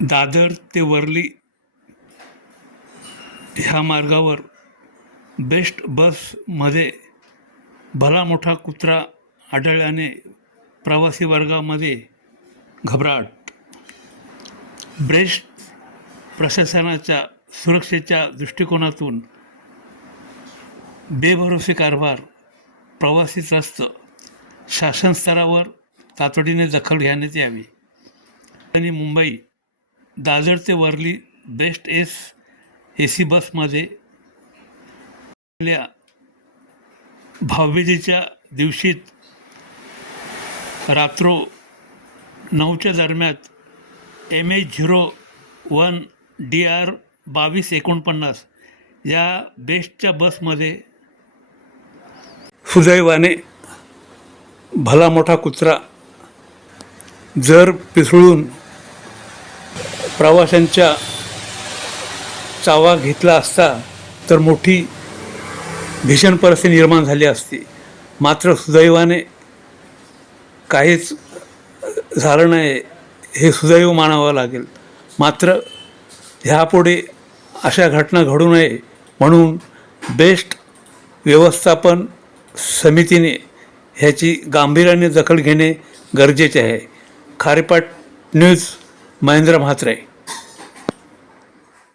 दादर ते वरली ह्या मार्गावर बेस्ट बसमध्ये भला मोठा कुत्रा आढळल्याने प्रवासी वर्गामध्ये घबराट. बेस्ट प्रशासनाच्या सुरक्षेच्या दृष्टिकोनातून बेभरोसे कारभार, प्रवासी त्रस्त, शासन स्तरावर तातडीने दखल घेण्यात यावी. आणि मुंबई दादर ते वरली बेस्ट AC बसमध्ये भाऊबीजेच्या दिवशी रात्रो 9च्या दरम्यान MH01 DR 2249 या बेस्टच्या बसमध्ये सुदैवाने भला मोठा कुत्रा जर पिसळून प्रवाशांच्या चावा घेतला असता तर मोठी भीषण परिस्थिती निर्माण झाली असती. मात्र सुदैवाने काहीच झालं नाही, हे सुदैव मानावं लागेल. मात्र ह्यापुढे अशा घटना घडू नये म्हणून बेस्ट व्यवस्थापन समितीने ह्याची गांभीर्याने दखल घेणे गरजेचे आहे. खारेपाट न्यूज, महेंद्र म्हात्रे.